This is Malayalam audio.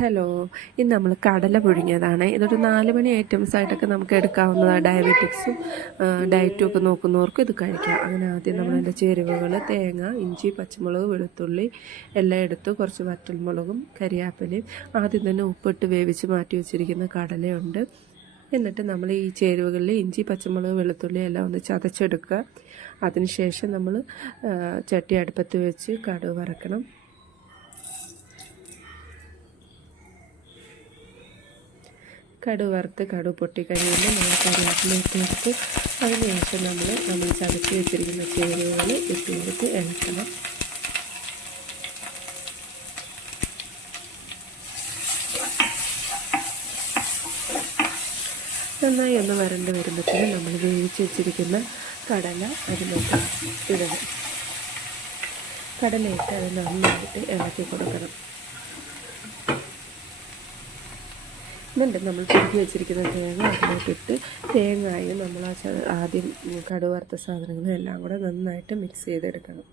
ഹലോ ഇന്ന് നമ്മൾ കടല പുഴുങ്ങിയതാണ്. ഇതൊരു നാല് മണി ഐറ്റംസ് ആയിട്ടൊക്കെ നമുക്ക് എടുക്കാവുന്നതാണ് ഡയബറ്റിക്സും ഡയറ്റും ഒക്കെ നോക്കുന്നവർക്കും ഇത് കഴിക്കാം. അങ്ങനെ ആദ്യം നമ്മൾ അതിന്റെ ചേരുവകൾ തേങ്ങ ഇഞ്ചി പച്ചമുളക് വെളുത്തുള്ളി എല്ലാം എടുത്ത് കുറച്ച് വറ്റൽമുളകും കരിയാപ്പലയും ആദ്യം തന്നെ ഉപ്പിട്ട് വേവിച്ച് മാറ്റി വെച്ചിരിക്കുന്ന കടലയുണ്ട്. എന്നിട്ട് നമ്മൾ ഈ ചേരുവകളിൽ ഇഞ്ചി പച്ചമുളക് വെളുത്തുള്ളി എല്ലാം ഒന്ന് ചതച്ചെടുക്കുക. അതിനുശേഷം നമ്മൾ ചട്ടി അടുപ്പത്ത് വെച്ച് കടുക് വറക്കണം. കടുക് വറുത്ത് കടു പൊട്ടി കഴിയുമ്പോൾ നമ്മൾ കറിവേപ്പിലേക്ക് എടുത്ത് അതിനുശേഷം നമ്മൾ നമ്മൾ ചതച്ച് വെച്ചിരിക്കുന്ന ചേരുവകൾ ഇട്ട് കൊടുത്ത് ഇളക്കണം. നന്നായി ഒന്ന് വരണ്ട് വരുമ്പോഴത്തേന് നമ്മൾ വേവിച്ച് വെച്ചിരിക്കുന്ന കടല അതിലേക്ക് ഇടണം. കടലയിട്ട് അത് നന്നായിട്ട് ഇളക്കി കൊടുക്കണം. എന്നിട്ട് നമ്മൾ ചുരുക്കി വെച്ചിരിക്കുന്ന തേങ്ങ അതിലോട്ടിട്ട് തേങ്ങയും നമ്മൾ ആ ആദ്യം കടുവറുത്ത സാധനങ്ങളും എല്ലാം കൂടെ നന്നായിട്ട് മിക്സ് ചെയ്തെടുക്കണം.